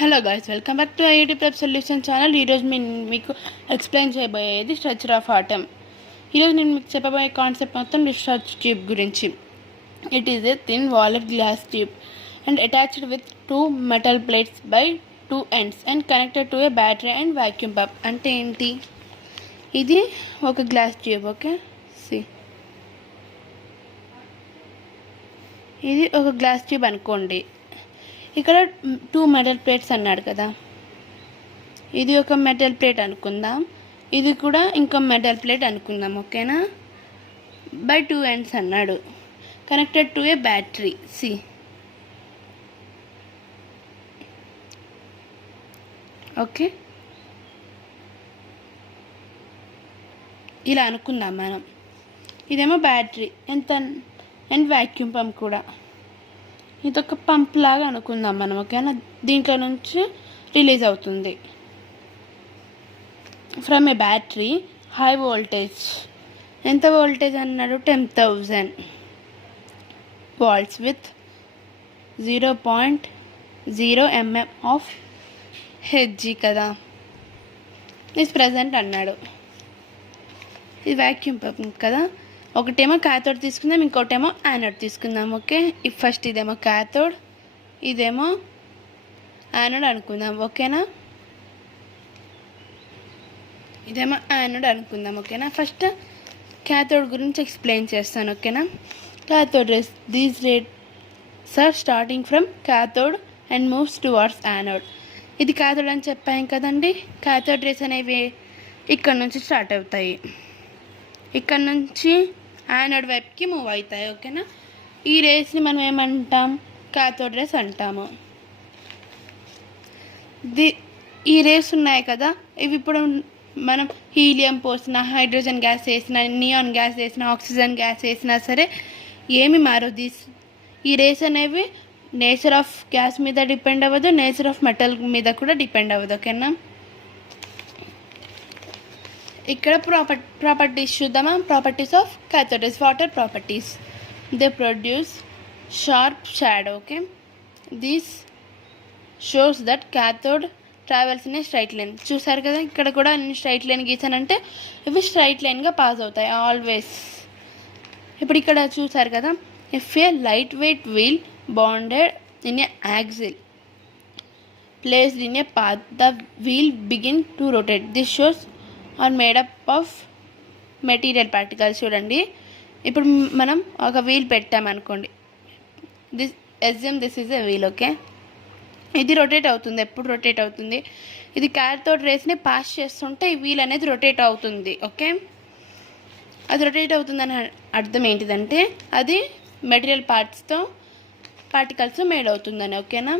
Hello guys, welcome back to IIT prep solution channel. ఈరోజు మీకు explain చేయబోయేది structure of atom. ఈరోజు నేను మీకు చెప్పబోయే కాన్సెప్ట్ మొత్తం డిశ్చార్జ్ ట్యూబ్ గురించి. It is a thin walled glass tube and attached with 2 metal plates by 2 ends and connected to a battery and vacuum pump. అంటే ఏంటి? ఇది ఒక గ్లాస్ ట్యూబ్. ఓకే, ఇది ఒక గ్లాస్ ట్యూబ్ అనుకోండి. ఇక్కడ 2 metal plates అన్నాడు కదా, ఇది ఒక మెటల్ ప్లేట్ అనుకుందాం, ఇది కూడా ఇంకో మెటల్ ప్లేట్ అనుకుందాం. ఓకేనా? బై 2 ends అన్నాడు, connected to A battery. Okay, ఇలా అనుకుందాం మనం. ఇదేమో బ్యాటరీ అండ్ వ్యాక్యూమ్ పంప్ కూడా. ఇదొక పంప్ లాగా అనుకుందాం మనం. ఓకేనా? దీంట్లో నుంచి రిలీజ్ అవుతుంది from A battery high voltage. ఎంత వోల్టేజ్ అన్నాడు? 10,000 volts with 0.0 mm of HG కదా. ఇస్ ప్రజెంట్ అన్నాడు. ఇది వ్యాక్యూమ్ పంప్ కదా. ఒకటేమో క్యాథోడ్ తీసుకుందాం, ఇంకోటేమో యానోడ్ తీసుకుందాం. ఓకే, ఫస్ట్ ఇదేమో క్యాథోడ్, ఇదేమో యానోడ్ అనుకుందాం. ఓకేనా? ఇదేమో యానోడ్ అనుకుందాం. ఓకేనా? ఫస్ట్ క్యాథోడ్ గురించి ఎక్స్ప్లెయిన్ చేస్తాను. ఓకేనా? Cathode rays, these rays are starting from cathode and moves towards anode. ఇది క్యాథోడ్ అని చెప్పాం కదండి. క్యాథోడ్ రేస్ అనేవి ఇక్కడ నుంచి స్టార్ట్ అవుతాయి, ఇక్కడ నుంచి యానోడ్ వైపుకి మూవ్ అవుతాయి. ఓకేనా? ఈ రేస్ని మనం ఏమంటాం? క్యాథోడ్ రేస్ అంటాము. ఈ రేస్ ఉన్నాయి కదా, ఇవి ఇప్పుడు మనం హీలియం పోసిన, హైడ్రోజన్ గ్యాస్ వేసిన, నియాన్ గ్యాస్ వేసిన, ఆక్సిజన్ గ్యాస్ వేసినా సరే ఏమి మారదు. ఈ రేస్ అనేవి నేచర్ ఆఫ్ గ్యాస్ మీద డిపెండ్ అవ్వదు, నేచర్ ఆఫ్ మెటల్ మీద కూడా డిపెండ్ అవ్వదు. ఓకేనా? ఇక్కడ ప్రాపర్టీస్ చూద్దామా? Properties of cathode rays. Water properties. They produce sharp shadow. Okay, this shows that cathode travels in a straight line. చూసారు కదా, ఇక్కడ కూడా స్ట్రైట్ లైన్ గీసానంటే ఇవి స్ట్రైట్ లైన్గా పాస్ అవుతాయి ఆల్వేస్. ఇప్పుడు ఇక్కడ చూసారు కదా, if a light weight wheel bonded in a axle placed in a path, the wheel begin to rotate. This shows are made up of material particles. చూడండి, ఇప్పుడు మనం ఒక వీల్ పెట్టామనుకోండి, this is a wheel. Okay, ఇది rotate అవుతుంది. ఎప్పుడు rotate అవుతుంది? ఇది క్యాథోడ్ రేస్ని పాస్ చేస్తుంటే ఈ వీల్ అనేది రొటేట్ అవుతుంది. ఓకే, అది రొటేట్ అవుతుందని అర్థం ఏంటిదంటే అది మెటీరియల్ పార్టికల్స్ మేడ్ అవుతుందని. ఓకేనా?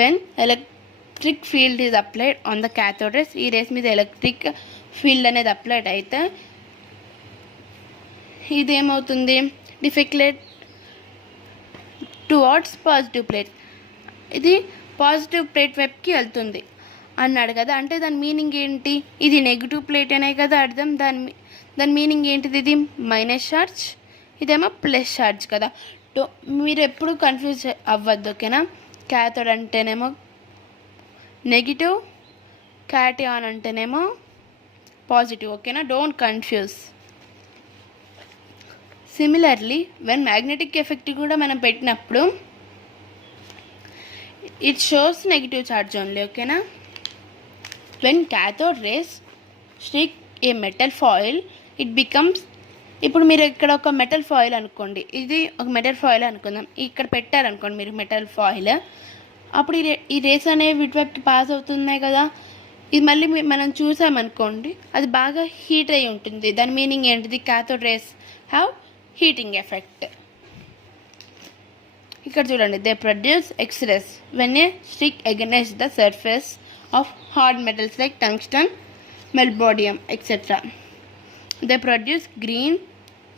When electric field is applied on the cathode race, ఈ రేస్ మీద ఎలక్ట్రిక్ ఫీల్డ్ అనేది అప్లైడ్ అయితే ఇదేమవుతుంది? డిఫెక్లేట్ టువార్డ్స్ పాజిటివ్ ప్లేట్. ఇది పాజిటివ్ ప్లేట్ వైపుకి వెళ్తుంది అన్నాడు కదా. అంటే దాని మీనింగ్ ఏంటి? ఇది నెగిటివ్ ప్లేట్ అనే కదా అర్థం. దాని మీనింగ్ ఏంటిది? ఇది మైనస్ ఛార్జ్, ఇదేమో ప్లస్ ఛార్జ్ కదా. మీరు ఎప్పుడు కన్ఫ్యూజ్ అవ్వద్దు. ఓకేనా? క్యాథోడ్ అంటేనేమో నెగిటివ్, క్యాటియాన్ అంటేనేమో పాజిటివ్. ఓకేనా? Don't confuse. Similarly when magnetic effect కూడా మనం పెట్టినప్పుడు it shows negative charge only. ఓకేనా? When cathode rays strike a metal foil it becomes, ఇప్పుడు మీరు ఇక్కడ ఒక మెటల్ ఫాయిల్ అనుకోండి, ఇది ఒక మెటల్ ఫాయిల్ అనుకుందాం, ఇక్కడ పెట్టారనుకోండి మీరు మెటల్ ఫాయిల్, అప్పుడు ఈ రేస్ అనేవి ఇటువైపుకి పాస్ అవుతున్నాయి కదా. ఇది మళ్ళీ మనం చూసామనుకోండి, అది బాగా హీట్ అయి ఉంటుంది. దాని మీనింగ్ ఏంటిది? Cathode rays have heating effect. ఇక్కడ చూడండి, they produce X rays when a stick against the surface of hard metals like tungsten, molybdenum etcetera. They produce green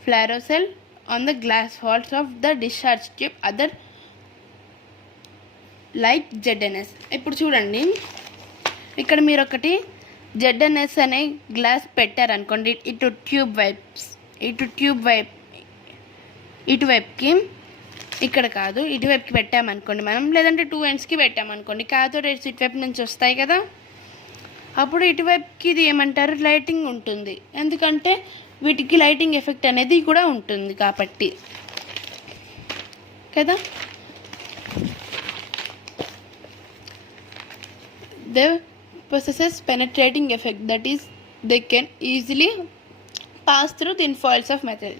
fluorescence on the glass walls of the discharge tube other like ZNS. ఇప్పుడు చూడండి, ఇక్కడ మీరు ఒకటి ZNS అనే glass పెట్టారనుకోండి, ఇటువైపుకి ఇక్కడ కాదు, ఇటువైపుకి పెట్టామనుకోండి మనం, లేదంటే 2 ఎండ్స్కి పెట్టామనుకోండి, క్యాథోడ్ రేస్ ఇటువైపు నుంచి వస్తాయి కదా, అప్పుడు ఇటువైపుకి ఇది ఏమంటారు, లైటింగ్ ఉంటుంది. ఎందుకంటే వీటికి లైటింగ్ ఎఫెక్ట్ అనేది కూడా ఉంటుంది కాబట్టి కదా. They possesses penetrating effect, that is they can easily pass through thin foils of metal.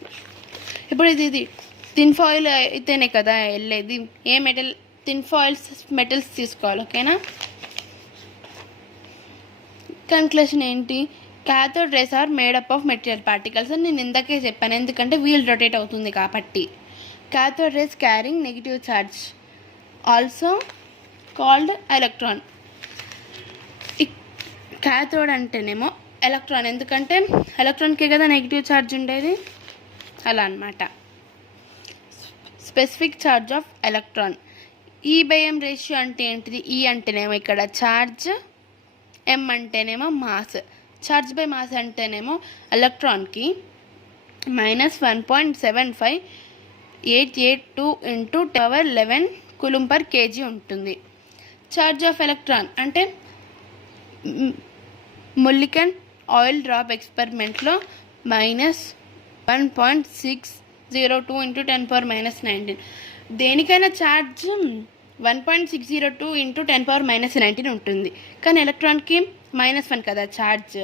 ఇప్పుడు ఇది థిన్ ఫాయిల్ అయితేనే కదా వెళ్ళేది. A metal, thin foils metals తీసుకోవాలి, ఓకేనా. కన్క్లూషన్ ఏంటి, cathode rays are made up of material particles అని నేను ఇందాకే చెప్పాను, ఎందుకంటే వీల్ రొటేట్ అవుతుంది కాబట్టి. Cathode rays carrying negative charge, also called electron. Cathode అంటేనేమో ఎలక్ట్రాన్, ఎందుకంటే ఎలక్ట్రాన్కే కదా నెగిటివ్ ఛార్జ్ ఉండేది, అలా అన్నమాట. Specific charge of electron. E/m ratio అంటే ఏంటిది, ఈ అంటేనేమో ఇక్కడ ఛార్జ్, m అంటేనేమో మాస్. ఛార్జ్ బై మాస్ అంటేనేమో ఎలక్ట్రాన్కి -1.758882 × 10^11 కూలుంబ్/kg ఉంటుంది. ఛార్జ్ ఆఫ్ ఎలక్ట్రాన్ అంటే మొలికన్ ఆయిల్ డ్రాప్ ఎక్స్పెరిమెంట్లో -1.602 × 10⁻19. దేనికైనా ఛార్జ్ 1.602 × 10⁻19 ఉంటుంది, కానీ ఎలక్ట్రాన్కి -1 కదా ఛార్జ్,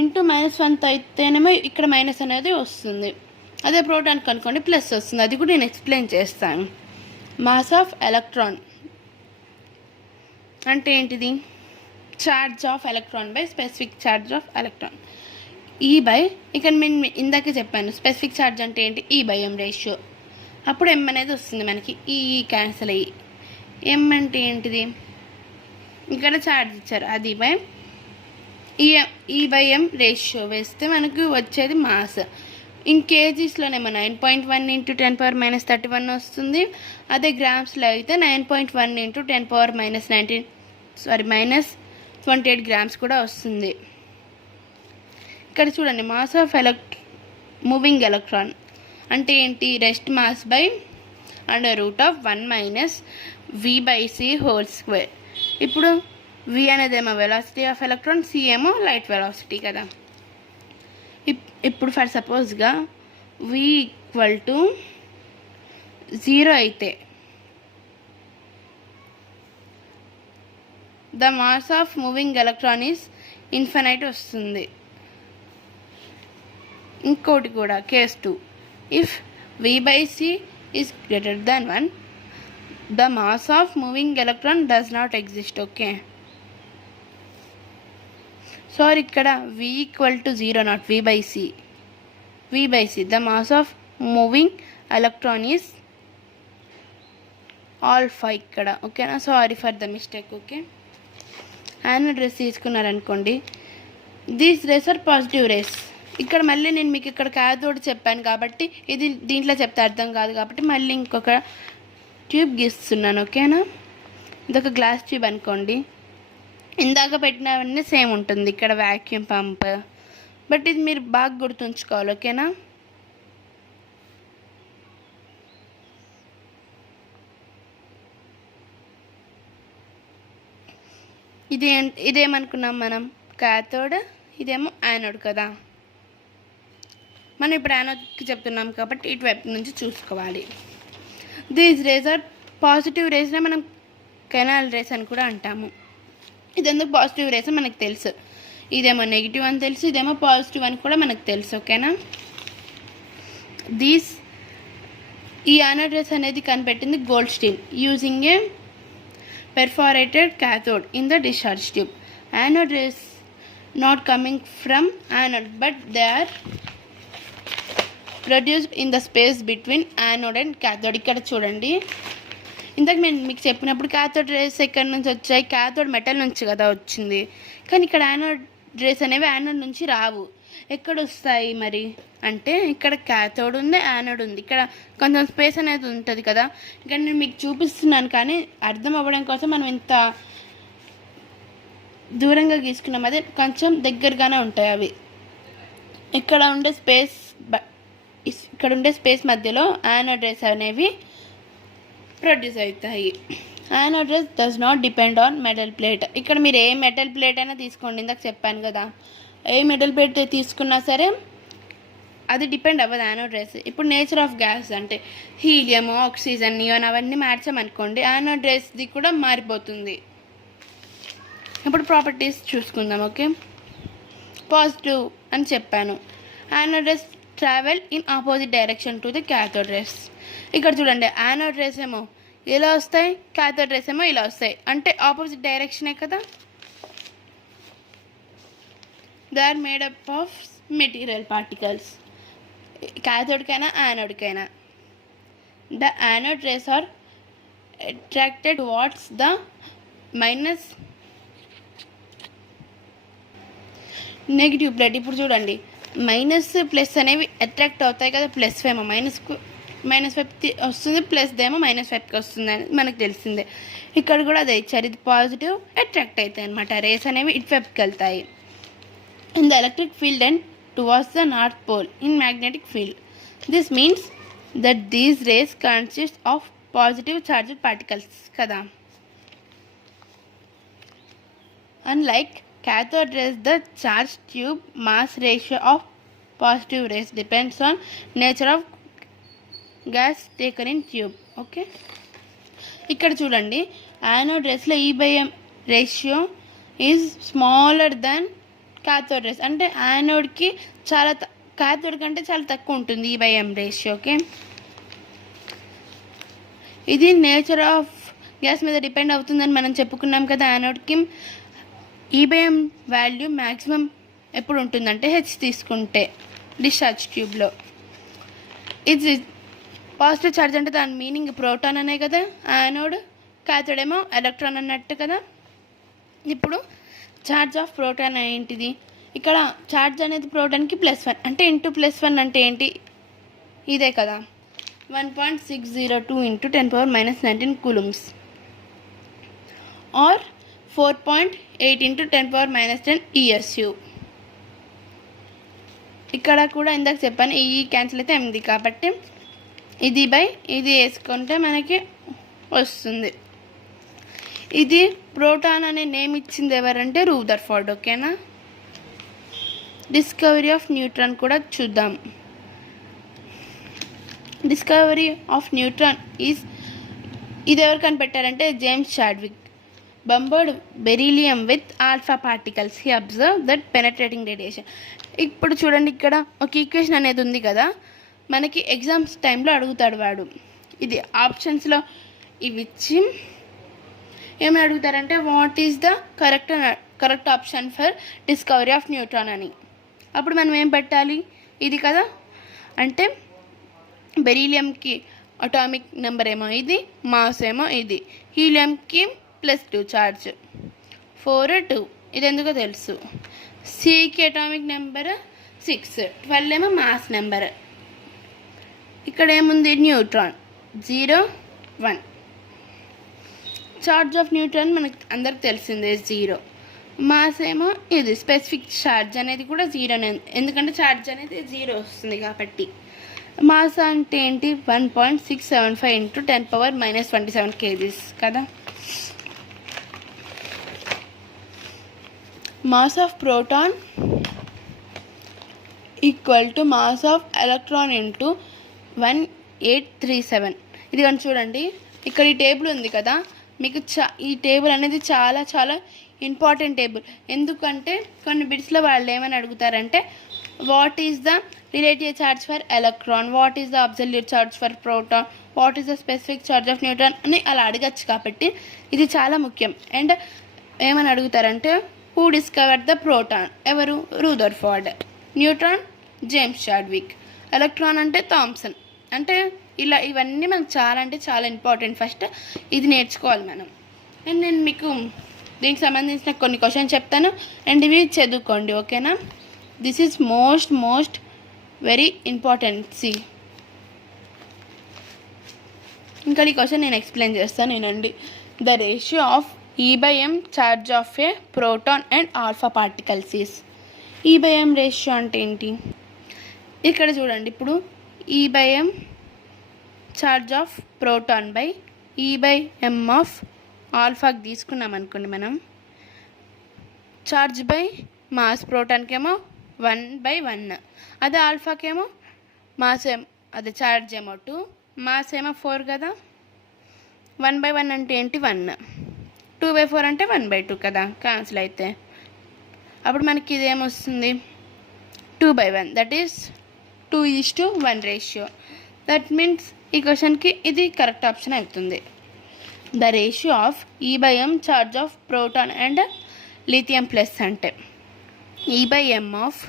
ఇంటూ -1 అయితేనేమో ఇక్కడ మైనస్ అనేది వస్తుంది. అదే ప్రోటాన్కి అనుకోండి ప్లస్ వస్తుంది, అది కూడా నేను ఎక్స్ప్లెయిన్ చేస్తాను. మాస్ ఆఫ్ ఎలక్ట్రాన్ అంటే ఏంటిది, charge of electron by specific charge of electron. ఇక్కడ నేను ఇందాకే చెప్పాను స్పెసిఫిక్ ఛార్జ్ అంటే ఏంటి, E/m రేషియో. అప్పుడు m అనేది వస్తుంది మనకి, ఈ క్యాన్సిల్ అయ్యి. m అంటే ఏంటిది, ఇక్కడ ఛార్జ్ ఇచ్చారు, అది E/m రేషియో వేస్తే మనకు వచ్చేది మాస్. ఇన్ కేజీస్లోనేమో 9.1 × 10⁻31 వస్తుంది. అదే గ్రామ్స్లో అయితే 9.1 × 10⁻28 గ్రామ్స్ కూడా వస్తుంది. ఇక్కడ చూడండి, మాస్ ఆఫ్ మూవింగ్ ఎలక్ట్రాన్ అంటే ఏంటి, రెస్ట్ మాస్ బై √1 - v/c². ఇప్పుడు v అనేదేమో వెలాసిటీ ఆఫ్ ఎలక్ట్రాన్, c ఏమో లైట్ వెలాసిటీ కదా. ఇప్పుడు ఫర్ సపోజ్గా v = 0 అయితే the mass of moving electron is infinite వస్తుంది. ఇంకోటి కూడా case 2, if v/c is greater than 1 the mass of moving electron does not exist. Okay, so ఇక్కడ v = 0, not v/c. v/c the mass of moving electron is alpha ఇక్కడ, ఓకేనా. Sorry for the mistake. Okay, anode race తీసుకున్నారనుకోండి, these rays are positive rays. ఇక్కడ మళ్ళీ నేను మీకు ఇక్కడ cathode చెప్పాను కాబట్టి ఇది దీంట్లో చెప్తే అర్థం కాదు కాబట్టి మళ్ళీ ఇంకొక ట్యూబ్ గీస్తున్నాను, ఓకేనా. ఇదొక గ్లాస్ ట్యూబ్ అనుకోండి, ఇందాక పెట్టినవన్నీ సేమ్ ఉంటుంది, ఇక్కడ వ్యాక్యూమ్ పంప్, బట్ ఇది మీరు బాగా గుర్తుంచుకోవాలి, ఓకేనా. ఇదేమనుకున్నాం మనం, క్యాథోడ్, ఇదేమో యానోడ్ కదా. మనం ఇప్పుడు యానోడ్కి చెప్తున్నాం కాబట్టి ఇటువైపు నుంచి చూసుకోవాలి. దీస్ రేస్ ఆర్ పాజిటివ్ రేస్నే మనం కెనాల్ రేస్ అని కూడా అంటాము. ఇదెందుకు పాజిటివ్ రేస్ మనకు తెలుసు, ఇదేమో నెగిటివ్ అని తెలుసు, ఇదేమో పాజిటివ్ అని కూడా మనకు తెలుసు, ఓకేనా. ఈ యానోడ్ రేస్ అనేది కనిపెట్టింది Goldstein using a perforated cathode in the discharge tube. Anode rays not coming from anode, but they are produced in the space between anode and cathode. ఇక్కడ చూడండి, ఇందాక నేను మీకు చెప్పినప్పుడు క్యాథోడ్ రేస్ ఎక్కడి నుంచి వచ్చాయి, క్యాథోడ్ మెటల్ నుంచి కదా వచ్చింది, కానీ ఇక్కడ యానోడ్ రేస్ అనేవి యానోడ్ నుంచి రావు. ఎక్కడ వస్తాయి మరి అంటే, ఇక్కడ క్యాథోడ్ ఉంది, యానోడ్ ఉంది, ఇక్కడ కొంచెం స్పేస్ అనేది ఉంటుంది కదా. ఇక్కడ నేను మీకు చూపిస్తున్నాను కానీ అర్థం అవ్వడం కోసం మనం ఇంత దూరంగా గీసుకున్నాం, అదే కొంచెం దగ్గరగానే ఉంటాయి అవి. ఇక్కడ ఉండే స్పేస్ మధ్యలో యానోడ్ రేస్ అనేవి ప్రొడ్యూస్ అవుతాయి. Anode race does not depend on metal plate. ఇక్కడ మీరు ఏ మెటల్ ప్లేట్ అయినా తీసుకోండి, ఇందాక చెప్పాను కదా, ఏ మెటల్ ప్లేట్ తీసుకున్నా సరే అది డిపెండ్ అవ్వదు యానోడ్ రేస్. ఇప్పుడు నేచర్ ఆఫ్ గ్యాస్ అంటే హీలియం, ఆక్సిజన్, నియాన్ అవన్నీ మార్చామనుకోండి, యానోడ్ రేస్ది కూడా మారిపోతుంది. ఇప్పుడు ప్రాపర్టీస్ చూసుకుందాం. ఓకే, పాజిటివ్ అని చెప్పాను. Anode race travel in opposite direction to the cathode race. ఇక్కడ చూడండి, యానోడ్ రేస్ ఏమో ఇలా వస్తాయి, క్యాథోడ్ రేస్ ఏమో ఇలా వస్తాయి, అంటే ఆపోజిట్ డైరెక్షనే కదా. They are made up of material particles, క్యాథోడ్కైనా యానోడ్కైనా. The anode rays are attracted towards the minus negative plate. ఇప్పుడు చూడండి, మైనస్ ప్లస్ అనేవి అట్రాక్ట్ అవుతాయి కదా, ప్లస్ ఏమో మైనస్ వైపు వస్తుంది, ప్లస్ ఏమో మైనస్ వైపుకి వస్తుంది అని మనకు తెలిసిందే. ఇక్కడ కూడా అదే ఇచ్చారు, ఇది పాజిటివ్ అట్రాక్ట్ అవుతాయి అనమాట, రేస్ అనేవి ఇటు వైపుకి వెళ్తాయి. In the electric field and towards the north pole in magnetic field. This means that these rays consist of positive charged particles కదా. Unlike cathode rays, the charge tube mass ratio of positive rays depends on nature of gas taken in tube. Okay, ఇక్కడ చూడండి, anode రేస్లో E/M ratio is smaller than cathode rays. అంటే యానోడ్కి చాలా cathode కంటే చాలా తక్కువ ఉంటుంది E/M రేషియో. ఓకే, ఇది నేచర్ ఆఫ్ గ్యాస్ మీద డిపెండ్ అవుతుందని మనం చెప్పుకున్నాం కదా. యానోడ్కి E/M వాల్యూ మ్యాక్సిమం ఎప్పుడు ఉంటుందంటే H తీసుకుంటే డిశ్చార్జ్ ట్యూబ్లో. ఇది పాజిటివ్ ఛార్జ్ అంటే దాని మీనింగ్ ప్రోటాన్ అనే కదా, యానోడ్, క్యాథోడ్ ఏమో ఎలక్ట్రాన్ అన్నట్టు కదా. ఇప్పుడు ఛార్జ్ ఆఫ్ ప్రోటాన్ ఏంటిది, ఇక్కడ ఛార్జ్ అనేది ప్రోటాన్కి +1 అంటే ఇంటూ +1 అంటే ఏంటి, ఇదే కదా, 1.602 × 10⁻−19 కూలుమ్స్ ఆర్ 4.8 × 10⁻10 ESU. ఇక్కడ కూడా ఇందాక చెప్పాను, ఈ క్యాన్సిల్ అయితే 8 కాబట్టి ఇది బై ఇది వేసుకుంటే మనకి వస్తుంది. ఇది ప్రోటాన్ అనే నేమ్ ఇచ్చింది ఎవరంటే రూదర్ఫోర్డ్. ఓకేనా, డిస్కవరీ ఆఫ్ న్యూట్రాన్ కూడా చూద్దాం. డిస్కవరీ ఆఫ్ న్యూట్రాన్ ఇది ఎవరు కనిపెట్టారంటే James Chadwick. bombarded beryllium with alpha particles. He observed that penetrating radiation. ఇప్పుడు చూడండి, ఇక్కడ ఒక ఈక్వేషన్ అనేది ఉంది కదా, మనకి ఎగ్జామ్స్ టైంలో అడుగుతాడు వాడు. ఇది ఆప్షన్స్లో ఇవి ఇచ్చి ఏమని అడుగుతారంటే what is the correct option for discovery of neutron అని. అప్పుడు మనం ఏం పెట్టాలి, ఇది కదా, అంటే బెరీలియంకి అటామిక్ నెంబర్ ఏమో ఇది, మాస్ ఏమో ఇది, హీలియంకి +2 ఛార్జ్ 4 2, ఇది ఎందుకో తెలుసు. సికి అటామిక్ నెంబర్ 6, 12 ఏమో మాస్ నెంబర్. ఇక్కడ ఏముంది, న్యూట్రాన్ 0 1. ఛార్జ్ ఆఫ్ న్యూట్రాన్ మనకు అందరికి తెలిసిందే 0. మాస్ ఏమో ఇది, స్పెసిఫిక్ ఛార్జ్ అనేది కూడా 0, ఎందుకంటే ఛార్జ్ అనేది 0 వస్తుంది కాబట్టి. మాస్ అంటే ఏంటి, 1.675 × 10⁻−27 kgs కదా. mass of proton equal to mass of electron into 1837. ఇది కానీ చూడండి, ఇక్కడ ఈ టేబుల్ ఉంది కదా, మీకు ఈ టేబుల్ అనేది చాలా చాలా ఇంపార్టెంట్ టేబుల్. ఎందుకంటే కొన్ని బిట్స్లో వాళ్ళు ఏమని అడుగుతారంటే what is the relative charge for electron, what is the absolute charge for proton, what is the specific charge of neutron అని అలా అడగచ్చు. కాబట్టి ఇది చాలా ముఖ్యం. అండ్ ఏమని అడుగుతారంటే హూ డిస్కవర్డ్ ద ప్రోటాన్, ఎవరు, Rutherford. Neutron, James Chadwick. Electron అంటే థామ్సన్. అంటే ఇలా ఇవన్నీ మనకు చాలా అంటే చాలా ఇంపార్టెంట్. ఫస్ట్ ఇది నేర్చుకోవాలి మనం. అండ్ నేను మీకు దీనికి సంబంధించిన కొన్ని క్వశ్చన్స్ చెప్తాను అండ్ ఇవి చదువుకోండి. ఓకేనా, this is most very important. See ఇంకా ఈ క్వశ్చన్ నేను ఎక్స్ప్లెయిన్ చేస్తాను వినండి. The ratio of E/M charge of a proton and alpha particles is. E/M ratio అంటే ఏంటి, ఇక్కడ చూడండి. ఇప్పుడు E/M charge of proton by E/m of ఆల్ఫాకి తీసుకున్నాం అనుకోండి మనం, చార్జ్ బై మాస్, ప్రోటాన్కేమో 1/1, అదే ఆల్ఫాకేమో మాస్ అదే చార్జ్ ఏమో 2, మాస్ ఏమో 4 కదా. 1/1 అంటే ఏంటి 1, 2/4 అంటే 1/2 కదా, క్యాన్సిల్ అయితే. అప్పుడు మనకి ఇదేమొస్తుంది 2/1, that is 2:1 ratio. That means ఈ క్వశ్చన్కి ఇది కరెక్ట్ ఆప్షన్ అవుతుంది. The ratio of E/m charge of proton and lithium plus అంటే E/m of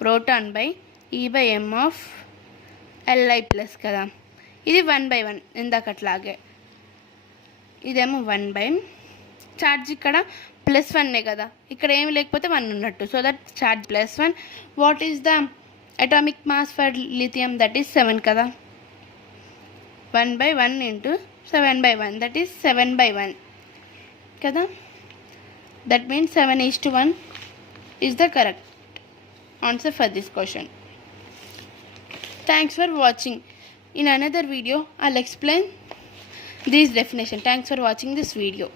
proton by E/m of Li plus కదా. ఇది 1/1 ఇందాకట్లాగే, ఇదేమో 1/, ఛార్జ్ ఇక్కడ +1 కదా, ఇక్కడ ఏమి లేకపోతే 1 ఉన్నట్టు. So that charge +1. What is the atomic mass for lithium, that is 7 కదా. 1/1 ఇంటూ 7/1, దట్ ఈస్ 7/1 కదా. That means 7:1 is the correct answer for this question. Thanks for watching. In another video I'll explain this definition. Thanks for watching this video.